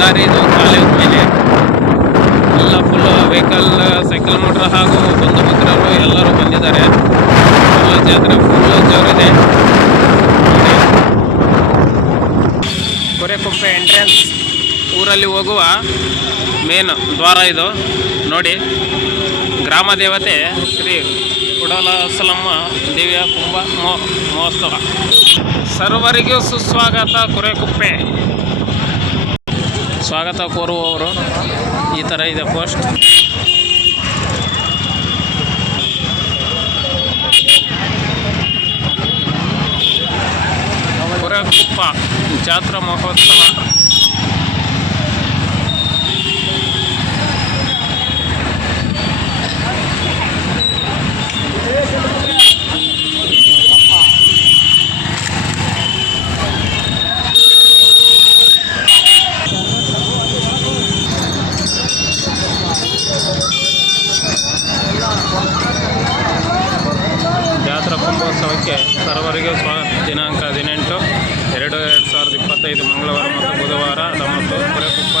ದಾರಿ ಇದು ಕಾಲೇಜ್ ಮೇಲೆ ಎಲ್ಲ ಫುಲ್ ವೆಹಿಕಲ್ ಸೈಕಲ್ ಮೋಟ್ರ್ ಹಾಗೂ ಬಂಧು ಮಿತ್ರರು ಎಲ್ಲರೂ ಬಂದಿದ್ದಾರೆ. ಫುಲ್ ಜಾತ್ರೆ ಫುಲ್ ಜೋರಿದೆ. ಕೊರೆಕೊಪ್ಪೆ ಎಂಟ್ರೆನ್ಸ್ ಊರಲ್ಲಿ ಹೋಗುವ ಮೇನ್ ದ್ವಾರ ಇದು. ನೋಡಿ, ಗ್ರಾಮ ದೇವತೆ ಶ್ರೀ ಕುಡಲಸಲಮ್ಮ ದೇವಿಯ ಕುಂಭ ಮಹೋ ಮಹೋತ್ಸವ. ಸರ್ವರಿಗೂ ಸುಸ್ವಾಗತ ಕುರೆಕುಪ್ಪೆ. ಸ್ವಾಗತ ಕೋರುವವರು ಈ ಥರ ಇದೆ ಪೋಸ್ಟ್. ಕುರಕುಪ್ಪ ಜಾತ್ರಾ ಮಹೋತ್ಸವ ಜಾತ್ರಾ ಕುಂಭೋತ್ಸವಕ್ಕೆ ಸರ್ವರಿಗೂ ಸ್ವಾಗತ ದಿನಾಂಕ ಹದಿನೆಂಟು ಎರಡು ಎರಡು ಸಾವಿರದ ಇಪ್ಪತ್ತೈದು ಮಂಗಳವಾರ ಮತ್ತು ಬುಧವಾರ ತಮ್ಮ ಕುರೆಕುಪ್ಪ